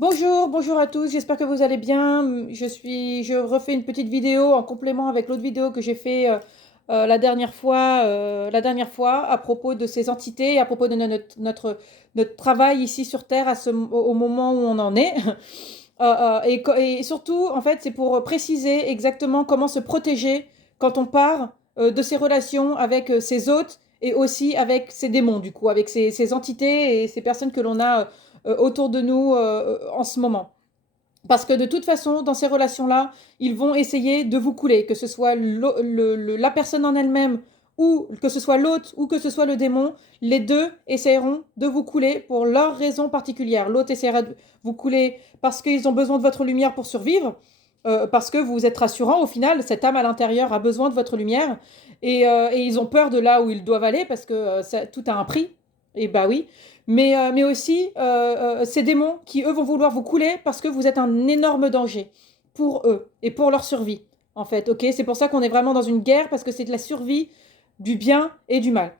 Bonjour, bonjour à tous, j'espère que vous allez bien. Je refais une petite vidéo en complément avec l'autre vidéo que j'ai fait la dernière fois à propos de ces entités, à propos de notre travail ici sur Terre au moment où on en est. Et surtout, en fait, c'est pour préciser exactement comment se protéger quand on part de ces relations avec ces hôtes et aussi avec ces démons, du coup, avec ces entités et ces personnes que l'on a autour de nous en ce moment. Parce que de toute façon, dans ces relations-là, ils vont essayer de vous couler, que ce soit la personne en elle-même, ou que ce soit l'autre, ou que ce soit le démon, les deux essaieront de vous couler pour leur raison particulière. L'autre essaiera de vous couler parce qu'ils ont besoin de votre lumière pour survivre, parce que vous êtes rassurant au final, cette âme à l'intérieur a besoin de votre lumière, et ils ont peur de là où ils doivent aller, parce que tout a un prix, et bah oui. Mais aussi ces démons qui, eux, vont vouloir vous couler parce que vous êtes un énorme danger pour eux et pour leur survie, en fait. Ok, c'est pour ça qu'on est vraiment dans une guerre parce que c'est de la survie du bien et du mal.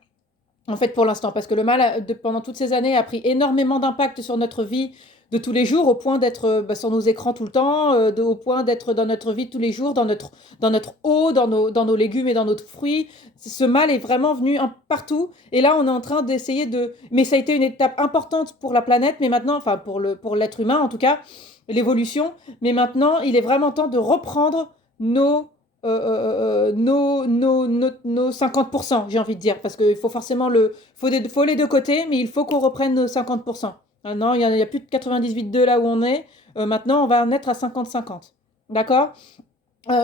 En fait, pour l'instant, parce que le mal, pendant toutes ces années, a pris énormément d'impact sur notre vie de tous les jours, au point d'être sur nos écrans tout le temps, au point d'être dans notre vie de tous les jours, dans notre eau, dans nos légumes et dans nos fruits. Ce mal est vraiment venu partout. Et là, on est en train d'essayer de... Mais ça a été une étape importante pour la planète, mais maintenant, enfin pour l'être humain en tout cas, l'évolution. Mais maintenant, il est vraiment temps de reprendre nos 50%, j'ai envie de dire, parce qu'il faut forcément faut les deux côtés, mais il faut qu'on reprenne nos 50%. Maintenant, il y a plus de 98,2 là où on est. Maintenant, on va en être à 50-50. D'accord?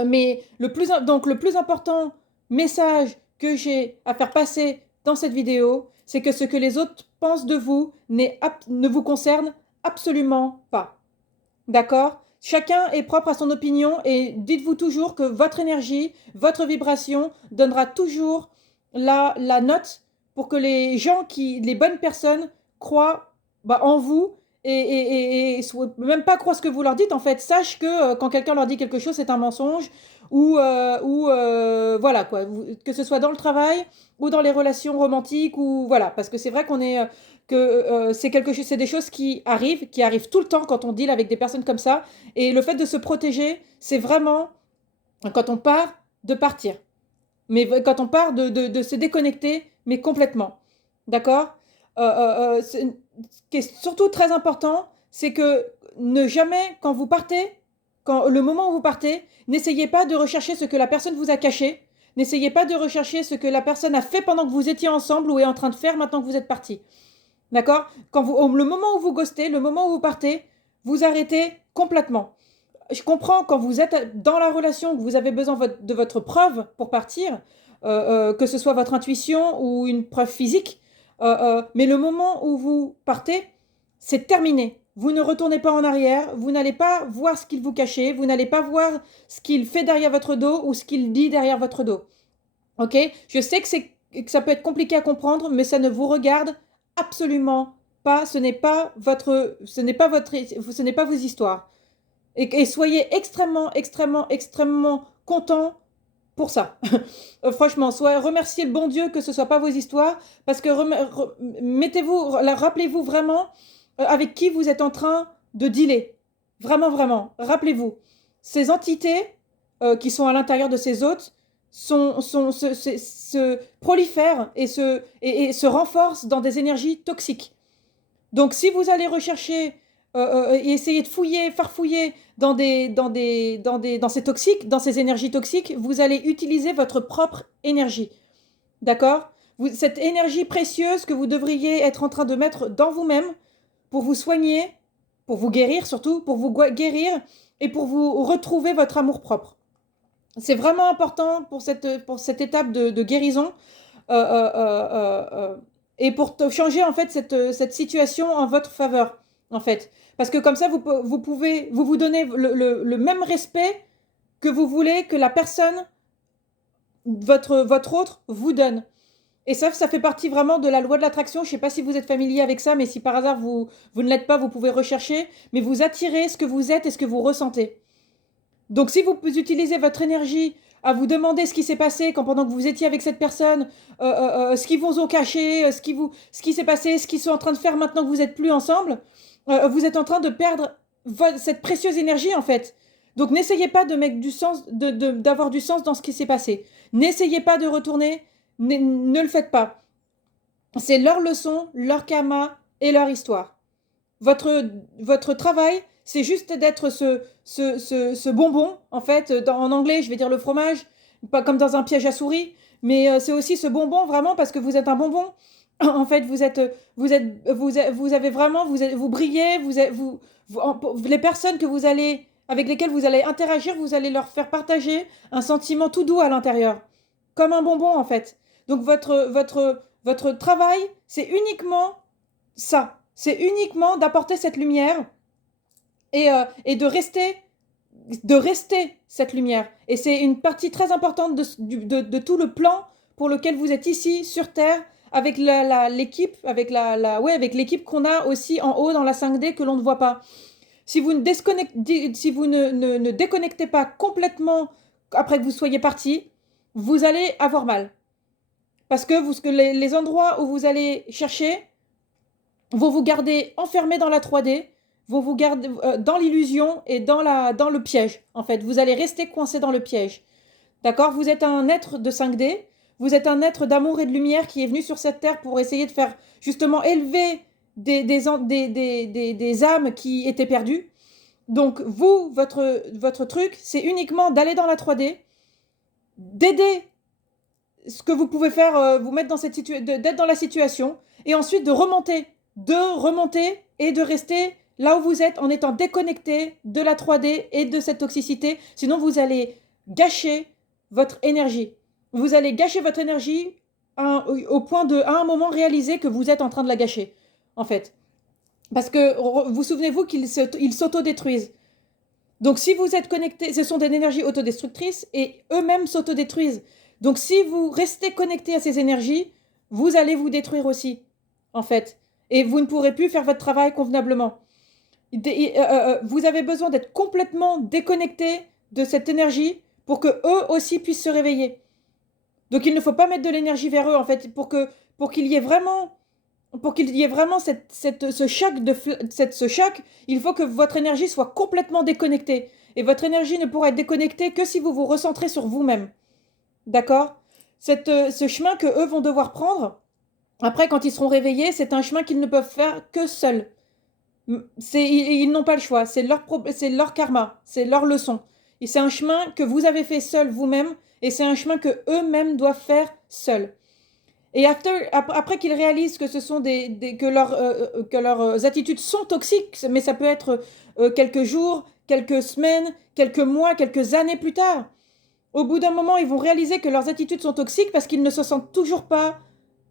Mais donc, le plus important message que j'ai à faire passer dans cette vidéo, c'est que ce que les autres pensent de vous ne vous concerne absolument pas. D'accord? Chacun est propre à son opinion et dites-vous toujours que votre énergie, votre vibration donnera toujours la note pour que les bonnes personnes croient en vous même pas croient ce que vous leur dites en fait. Sache que quand quelqu'un leur dit quelque chose, c'est un mensonge ou voilà quoi. Que ce soit dans le travail ou dans les relations romantiques ou voilà. Parce que c'est vrai que c'est des choses qui arrivent tout le temps quand on deal avec des personnes comme ça. Et le fait de se protéger, c'est vraiment quand on part de partir. Mais quand on part de se déconnecter, mais complètement. D'accord? Ce qui est surtout très important, c'est que ne jamais, quand vous partez, le moment où vous partez, n'essayez pas de rechercher ce que la personne vous a caché. N'essayez pas de rechercher ce que la personne a fait pendant que vous étiez ensemble ou est en train de faire maintenant que vous êtes parti. D'accord? Le moment où vous ghostez, le moment où vous partez, vous arrêtez complètement. Je comprends quand vous êtes dans la relation, que vous avez besoin de votre preuve pour partir, que ce soit votre intuition ou une preuve physique, mais le moment où vous partez, c'est terminé. Vous ne retournez pas en arrière, vous n'allez pas voir ce qu'il vous cachait, vous n'allez pas voir ce qu'il fait derrière votre dos ou ce qu'il dit derrière votre dos. Ok? Je sais que ça peut être compliqué à comprendre, mais ça ne vous regarde absolument pas. Ce n'est pas vos histoires. Et soyez extrêmement, extrêmement, extrêmement content pour ça. Franchement, remerciez le bon Dieu que ce soit pas vos histoires, parce que rappelez-vous vraiment avec qui vous êtes en train de dealer. Vraiment, vraiment. Rappelez-vous, ces entités qui sont à l'intérieur de ces hôtes se prolifèrent et se renforcent dans des énergies toxiques. Donc, si vous allez rechercher et essayer de fouiller, farfouiller dans ces toxiques, dans ces énergies toxiques, vous allez utiliser votre propre énergie. D'accord? Cette énergie précieuse que vous devriez être en train de mettre dans vous-même pour vous soigner, pour vous guérir surtout, pour vous guérir et pour vous retrouver votre amour propre. C'est vraiment important pour cette étape de guérison et pour changer en fait cette situation en votre faveur en fait. Parce que comme ça, vous pouvez vous donner le même respect que vous voulez que la personne, votre autre, vous donne. Et ça fait partie vraiment de la loi de l'attraction. Je ne sais pas si vous êtes familier avec ça, mais si par hasard vous ne l'êtes pas, vous pouvez rechercher. Mais vous attirez ce que vous êtes et ce que vous ressentez. Donc si vous utilisez votre énergie à vous demander ce qui s'est passé pendant que vous étiez avec cette personne, ce qu'ils vous ont caché, ce qui s'est passé, ce qu'ils sont en train de faire maintenant que vous n'êtes plus ensemble, vous êtes en train de perdre cette précieuse énergie, en fait. Donc, n'essayez pas de mettre du sens, d'avoir du sens dans ce qui s'est passé. N'essayez pas de retourner, ne le faites pas. C'est leur leçon, leur karma et leur histoire. Votre travail, c'est juste d'être ce bonbon, en fait, en anglais, je vais dire le fromage, pas comme dans un piège à souris, mais c'est aussi ce bonbon vraiment parce que vous êtes un bonbon. En fait, vous avez vraiment, vous brillez, les personnes que avec lesquelles vous allez interagir, vous allez leur faire partager un sentiment tout doux à l'intérieur, comme un bonbon en fait. Donc votre travail, c'est uniquement ça. C'est uniquement d'apporter cette lumière et de rester cette lumière. Et c'est une partie très importante de tout le plan pour lequel vous êtes ici sur Terre avec l'équipe, avec l'équipe qu'on a aussi en haut dans la 5D que l'on ne voit pas. Si vous ne déconnectez pas complètement après que vous soyez parti, vous allez avoir mal. Parce que les endroits où vous allez chercher vont vous garder enfermé dans la 3D, vont vous garder dans l'illusion et dans le piège. En fait, vous allez rester coincé dans le piège. D'accord? Vous êtes un être de 5D, vous êtes un être d'amour et de lumière qui est venu sur cette terre pour essayer de faire justement élever des âmes qui étaient perdues. Donc vous, votre truc, c'est uniquement d'aller dans la 3D, d'aider ce que vous pouvez faire, vous mettre dans d'être dans la situation, et ensuite de remonter et de rester là où vous êtes en étant déconnecté de la 3D et de cette toxicité. Sinon, vous allez gâcher votre énergie. Vous allez gâcher votre énergie au point de, à un moment, réaliser que vous êtes en train de la gâcher, en fait. Parce que, vous souvenez-vous qu'ils s'autodétruisent. Donc, si vous êtes connecté, ce sont des énergies autodestructrices et eux-mêmes s'autodétruisent. Donc, si vous restez connecté à ces énergies, vous allez vous détruire aussi, en fait. Et vous ne pourrez plus faire votre travail convenablement. Vous avez besoin d'être complètement déconnecté de cette énergie pour que eux aussi puissent se réveiller. Donc, il ne faut pas mettre de l'énergie vers eux, en fait, pour qu'il y ait vraiment ce choc, il faut que votre énergie soit complètement déconnectée. Et votre énergie ne pourra être déconnectée que si vous vous recentrez sur vous-même. D'accord? Ce chemin que eux vont devoir prendre, après, quand ils seront réveillés, c'est un chemin qu'ils ne peuvent faire que seuls. Ils n'ont pas le choix. C'est leur karma. C'est leur leçon. Et c'est un chemin que vous avez fait seul vous-même. Et c'est un chemin que eux-mêmes doivent faire seuls. Et après qu'ils réalisent que ce sont que leurs attitudes sont toxiques, mais ça peut être quelques jours, quelques semaines, quelques mois, quelques années plus tard. Au bout d'un moment, ils vont réaliser que leurs attitudes sont toxiques parce qu'ils ne se sentent toujours pas,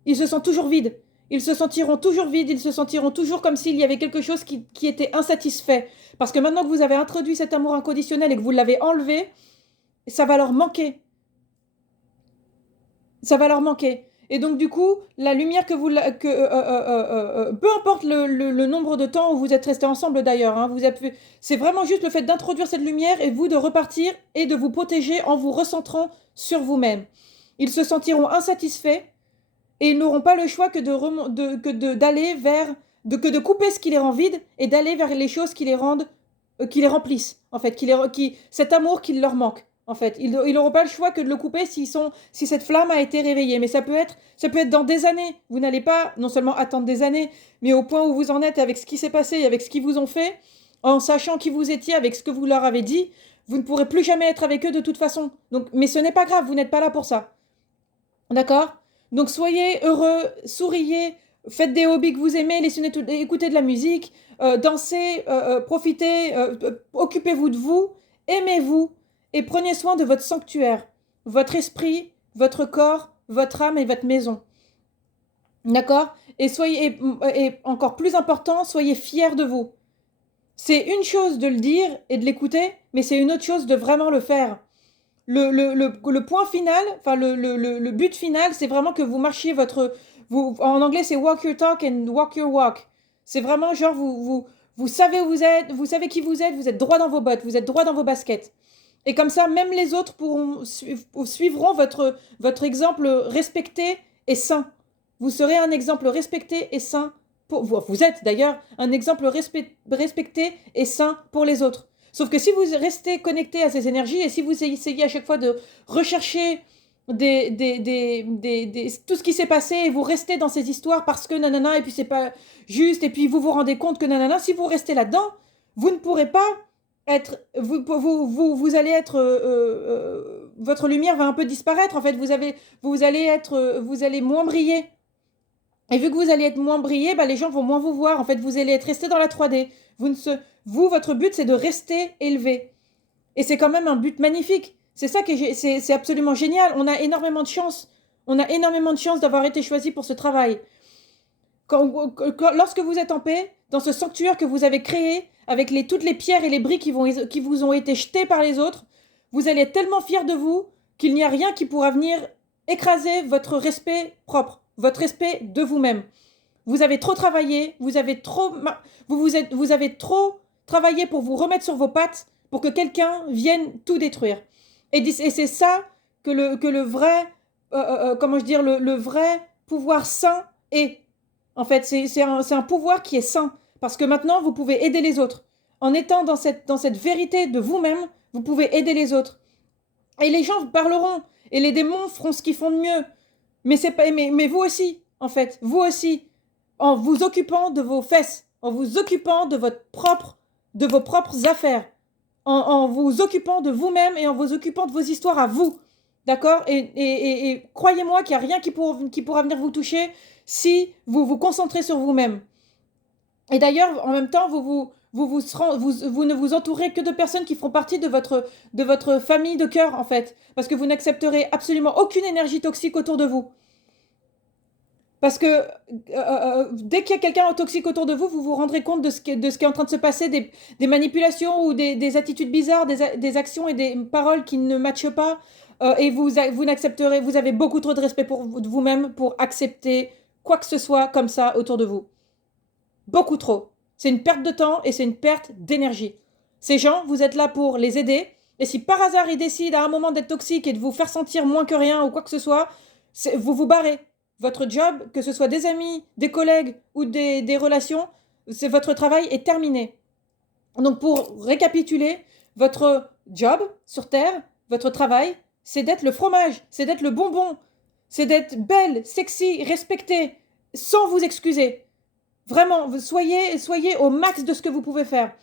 ils se sentent toujours vides. Ils se sentiront toujours vides, ils se sentiront toujours comme s'il y avait quelque chose qui était insatisfait. Parce que maintenant que vous avez introduit cet amour inconditionnel et que vous l'avez enlevé, ça va leur manquer. Ça va leur manquer. Et donc du coup, la lumière peu importe le nombre de temps où vous êtes restés ensemble d'ailleurs, hein, c'est vraiment juste le fait d'introduire cette lumière et vous de repartir et de vous protéger en vous recentrant sur vous-même. Ils se sentiront insatisfaits et ils n'auront pas le choix que de couper ce qui les rend vides et d'aller vers les choses qui les remplissent, en fait, cet amour qui leur manque. En fait, ils n'auront pas le choix que de le couper si cette flamme a été réveillée. Mais ça peut être dans des années. Vous n'allez pas non seulement attendre des années, mais au point où vous en êtes avec ce qui s'est passé, avec ce qu'ils vous ont fait, en sachant qui vous étiez, avec ce que vous leur avez dit, vous ne pourrez plus jamais être avec eux de toute façon. Donc, mais ce n'est pas grave, vous n'êtes pas là pour ça. D'accord? Donc soyez heureux, souriez, faites des hobbies que vous aimez, écoutez de la musique, dansez, profitez, occupez-vous de vous, aimez-vous et prenez soin de votre sanctuaire, votre esprit, votre corps, votre âme et votre maison. D'accord? Et encore plus important, soyez fiers de vous. C'est une chose de le dire et de l'écouter, mais c'est une autre chose de vraiment le faire. Le point final, enfin le but final, c'est vraiment que vous marchiez en anglais c'est walk your talk and walk your walk. C'est vraiment genre vous savez où vous êtes, vous savez qui vous êtes droit dans vos bottes, vous êtes droit dans vos baskets. Et comme ça, même les autres suivront votre exemple respecté et sain. Vous serez un exemple respecté et sain vous êtes d'ailleurs un exemple respecté et sain pour les autres. Sauf que si vous restez connecté à ces énergies et si vous essayez à chaque fois de rechercher tout ce qui s'est passé et vous restez dans ces histoires parce que nanana et puis c'est pas juste et puis vous vous rendez compte que nanana, si vous restez là-dedans, vous ne pourrez pas être, vous allez être, votre lumière va un peu disparaître en fait, vous allez moins briller. Et vu que vous allez être moins brillé, bah, les gens vont moins vous voir. En fait, vous allez être resté dans la 3D. Votre but, c'est de rester élevé. Et c'est quand même un but magnifique. C'est ça c'est absolument génial. On a énormément de chance. On a énormément de chance d'avoir été choisi pour ce travail. Lorsque vous êtes en paix, dans ce sanctuaire que vous avez créé, avec toutes les pierres et les briques qui vous ont été jetées par les autres, vous allez être tellement fiers de vous qu'il n'y a rien qui pourra venir écraser votre respect propre, votre respect de vous-même. Vous avez trop travaillé, vous avez trop travaillé pour vous remettre sur vos pattes pour que quelqu'un vienne tout détruire. Et c'est ça que le vrai, comment je dire, le vrai pouvoir sain est. En fait, c'est un pouvoir qui est sain. Parce que maintenant, vous pouvez aider les autres. En étant dans cette vérité de vous-même, vous pouvez aider les autres. Et les gens parleront. Et les démons feront ce qu'ils font de mieux. Mais vous aussi, en fait. Vous aussi. En vous occupant de vos fesses. En vous occupant de vos propres affaires. En vous occupant de vous-même et en vous occupant de vos histoires à vous. D'accord? Et croyez-moi qu'il n'y a rien qui pourra venir vous toucher si vous vous concentrez sur vous-même. Et d'ailleurs, en même temps, vous ne vous entourez que de personnes qui font partie de votre famille de cœur, en fait. Parce que vous n'accepterez absolument aucune énergie toxique autour de vous. Parce que dès qu'il y a quelqu'un toxique autour de vous, vous vous rendrez compte de ce qui est en train de se passer, des manipulations ou des attitudes bizarres, des actions et des paroles qui ne matchent pas. Et vous n'accepterez, vous avez beaucoup trop de respect pour vous-même pour accepter quoi que ce soit comme ça autour de vous. Beaucoup trop. C'est une perte de temps et c'est une perte d'énergie. Ces gens, vous êtes là pour les aider. Et si par hasard ils décident à un moment d'être toxiques et de vous faire sentir moins que rien ou quoi que ce soit, vous vous barrez. Votre job, que ce soit des amis, des collègues ou des relations, votre travail est terminé. Donc pour récapituler, votre job sur Terre, votre travail, c'est d'être le fromage, c'est d'être le bonbon, c'est d'être belle, sexy, respectée, sans vous excuser. Vraiment, soyez au max de ce que vous pouvez faire.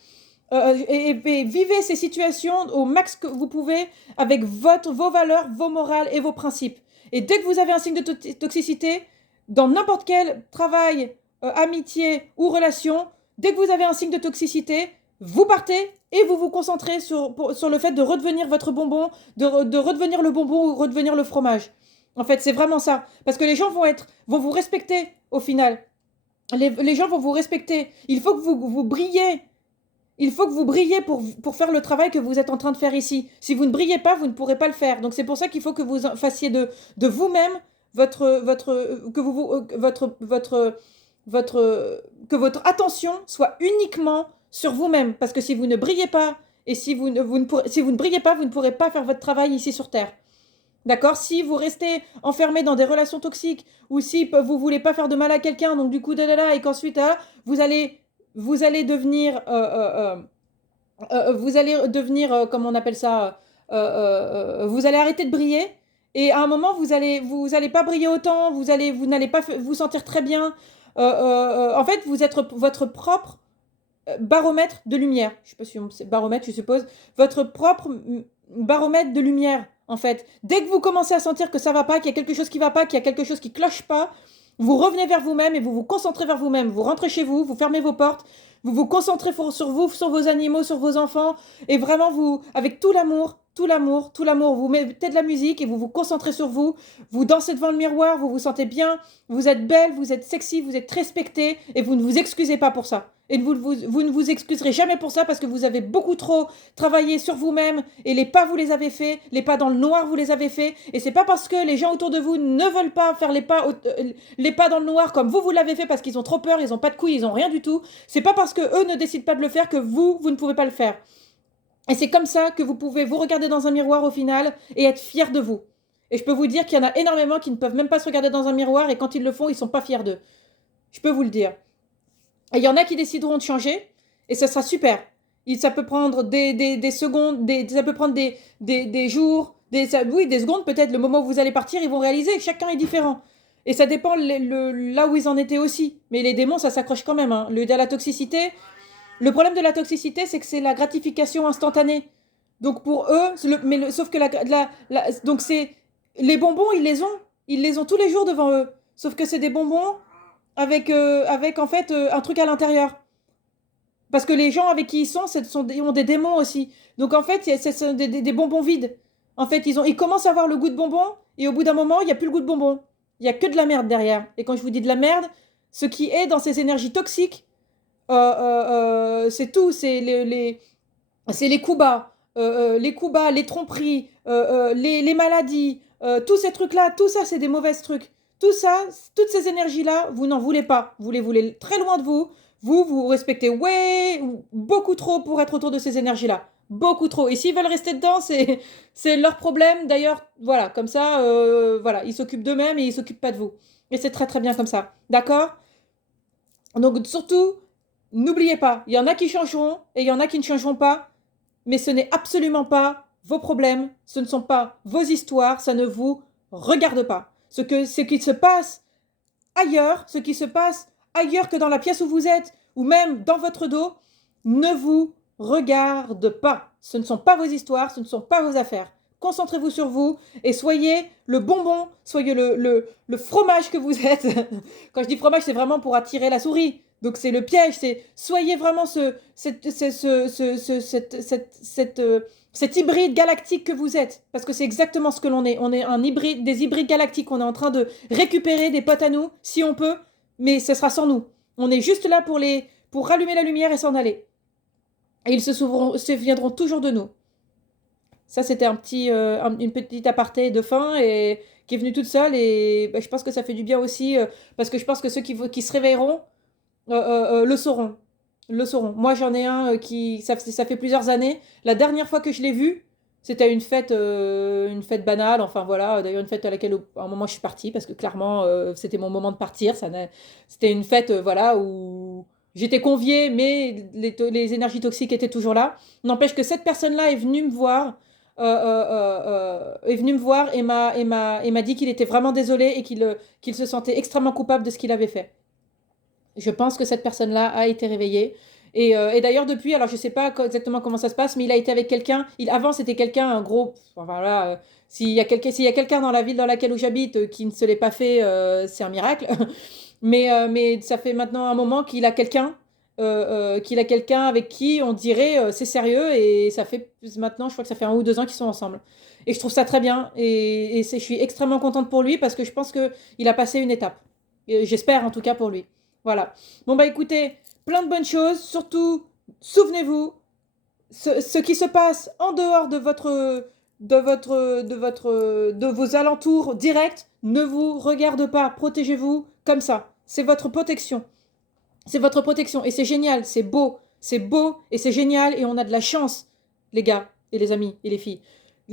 Et vivez ces situations au max que vous pouvez avec vos valeurs, vos morales et vos principes. Et dès que vous avez un signe de toxicité, dans n'importe quel travail, amitié ou relation, dès que vous avez un signe de toxicité, vous partez et vous vous concentrez sur le fait de redevenir votre bonbon, de redevenir le bonbon ou redevenir le fromage. En fait, c'est vraiment ça. Parce que les gens vont vous respecter au final. Les gens vont vous respecter. Il faut que vous brillez. Il faut que vous brillez pour faire le travail que vous êtes en train de faire ici. Si vous ne brillez pas, vous ne pourrez pas le faire. Donc c'est pour ça qu'il faut que vous fassiez de vous-même que votre attention soit uniquement sur vous-même. Parce que si vous ne brillez pas et si vous ne brillez pas, vous ne pourrez pas faire votre travail ici sur Terre. D'accord? Si vous restez enfermé dans des relations toxiques ou si vous voulez pas faire de mal à quelqu'un, donc du coup, et qu'ensuite, vous allez devenir, comment on appelle ça, vous allez arrêter de briller et à un moment, vous allez pas briller autant, vous n'allez pas vous sentir très bien. En fait, vous êtes votre propre baromètre de lumière. Je sais pas si c'est baromètre, je suppose. Votre propre baromètre de lumière. En fait, dès que vous commencez à sentir que ça va pas, qu'il y a quelque chose qui va pas, qu'il y a quelque chose qui cloche pas, vous revenez vers vous-même et vous vous concentrez vers vous-même. Vous rentrez chez vous, vous fermez vos portes, vous vous concentrez sur vous, sur vos animaux, sur vos enfants, et vraiment avec tout l'amour, vous mettez de la musique et vous vous concentrez sur vous, vous dansez devant le miroir, vous vous sentez bien, vous êtes belle, vous êtes sexy, vous êtes respectée, et vous ne vous excusez pas pour ça. Et vous ne vous excuserez jamais pour ça parce que vous avez beaucoup trop travaillé sur vous-même et les pas vous les avez faits, les pas dans le noir vous les avez faits. Et c'est pas parce que les gens autour de vous ne veulent pas faire les pas dans le noir comme vous l'avez fait parce qu'ils ont trop peur, ils ont pas de couilles, ils ont rien du tout. C'est pas parce que eux ne décident pas de le faire que vous ne pouvez pas le faire. Et c'est comme ça que vous pouvez vous regarder dans un miroir au final et être fier de vous. Et je peux vous dire qu'il y en a énormément qui ne peuvent même pas se regarder dans un miroir et quand ils le font, ils sont pas fiers d'eux. Je peux vous le dire. Et il y en a qui décideront de changer, et ça sera super. Ça peut prendre des secondes, ça peut prendre des jours, oui, des secondes peut-être, le moment où vous allez partir, ils vont réaliser que chacun est différent. Et ça dépend là où ils en étaient aussi. Mais les démons, ça s'accroche quand même, hein. La toxicité, le problème de la toxicité, c'est que c'est la gratification instantanée. Donc pour eux, sauf que donc c'est les bonbons, ils les ont tous les jours devant eux. Sauf que c'est des bonbons avec en fait un truc à l'intérieur. Parce que les gens avec qui ils sont, ont des démons aussi. Donc en fait, c'est des bonbons vides. En fait, ils commencent à avoir le goût de bonbons et au bout d'un moment, il n'y a plus le goût de bonbons. Il n'y a que de la merde derrière. Et quand je vous dis de la merde, ce qui est dans ces énergies toxiques, c'est tout. C'est les coups bas, les tromperies, les maladies, tous ces trucs-là, tout ça, c'est des mauvais trucs. Tout ça, toutes ces énergies-là, vous n'en voulez pas. Vous les voulez très loin de vous. Vous respectez beaucoup trop pour être autour de ces énergies-là. Beaucoup trop. Et s'ils veulent rester dedans, c'est leur problème. D'ailleurs, voilà, comme ça, voilà, ils s'occupent d'eux-mêmes et ils s'occupent pas de vous. Et c'est très très bien comme ça. D'accord? Donc surtout, n'oubliez pas, il y en a qui changeront et il y en a qui ne changeront pas, mais ce n'est absolument pas vos problèmes, ce ne sont pas vos histoires, ça ne vous regarde pas. Ce qui se passe ailleurs, ce qui se passe ailleurs que dans la pièce où vous êtes, ou même dans votre dos, ne vous regarde pas. Ce ne sont pas vos histoires, ce ne sont pas vos affaires. Concentrez-vous sur vous et soyez le bonbon, soyez le fromage que vous êtes. Quand je dis fromage, c'est vraiment pour attirer la souris. Donc c'est le piège, soyez vraiment cet hybride galactique que vous êtes. Parce que c'est exactement ce que l'on est. On est des hybrides galactiques. On est en train de récupérer des potes à nous, si on peut, mais ce sera sans nous. On est juste là pour rallumer la lumière et s'en aller. Et ils se viendront toujours de nous. Ça, c'était une petite aparté de fin et qui est venue toute seule. Et bah, je pense que ça fait du bien aussi, parce que je pense que ceux qui se réveilleront le sauront. Le sauront. Moi, j'en ai un ça fait plusieurs années. La dernière fois que je l'ai vu, c'était une fête banale. Enfin voilà, d'ailleurs une fête à laquelle à un moment je suis partie parce que clairement c'était mon moment de partir. C'était une fête voilà où j'étais conviée, mais les énergies toxiques étaient toujours là. N'empêche que cette personne-là est venue me voir. Est venu me voir et m'a dit qu'il était vraiment désolé et qu'il se sentait extrêmement coupable de ce qu'il avait fait. Je pense que cette personne-là a été réveillée. Et d'ailleurs, depuis, alors je ne sais pas exactement comment ça se passe, mais il a été avec quelqu'un. Avant, c'était quelqu'un, un gros. Enfin, voilà, s'il y a quelqu'un dans la ville dans laquelle où j'habite qui ne se l'est pas fait, c'est un miracle. Mais ça fait maintenant un moment qu'il a quelqu'un avec qui on dirait c'est sérieux. Et ça fait maintenant, je crois que ça fait 1 ou 2 ans qu'ils sont ensemble. Et je trouve ça très bien. Je suis extrêmement contente pour lui parce que je pense qu'il a passé une étape. Et j'espère en tout cas pour lui. Voilà. Bon, bah écoutez, plein de bonnes choses. Surtout, souvenez-vous, ce qui se passe en dehors de vos alentours directs ne vous regarde pas. Protégez-vous comme ça. C'est votre protection. C'est votre protection. Et c'est génial, c'est beau et c'est génial. Et on a de la chance, les gars et les amis et les filles.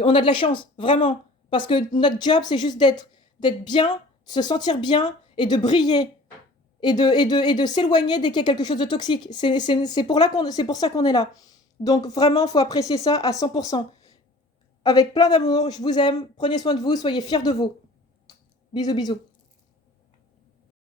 On a de la chance, vraiment. Parce que notre job, c'est juste d'être bien, de se sentir bien et de briller et de s'éloigner dès qu'il y a quelque chose de toxique. C'est pour ça qu'on est là. Donc vraiment, il faut apprécier ça à 100%. Avec plein d'amour, je vous aime, prenez soin de vous, soyez fiers de vous. Bisous, bisous.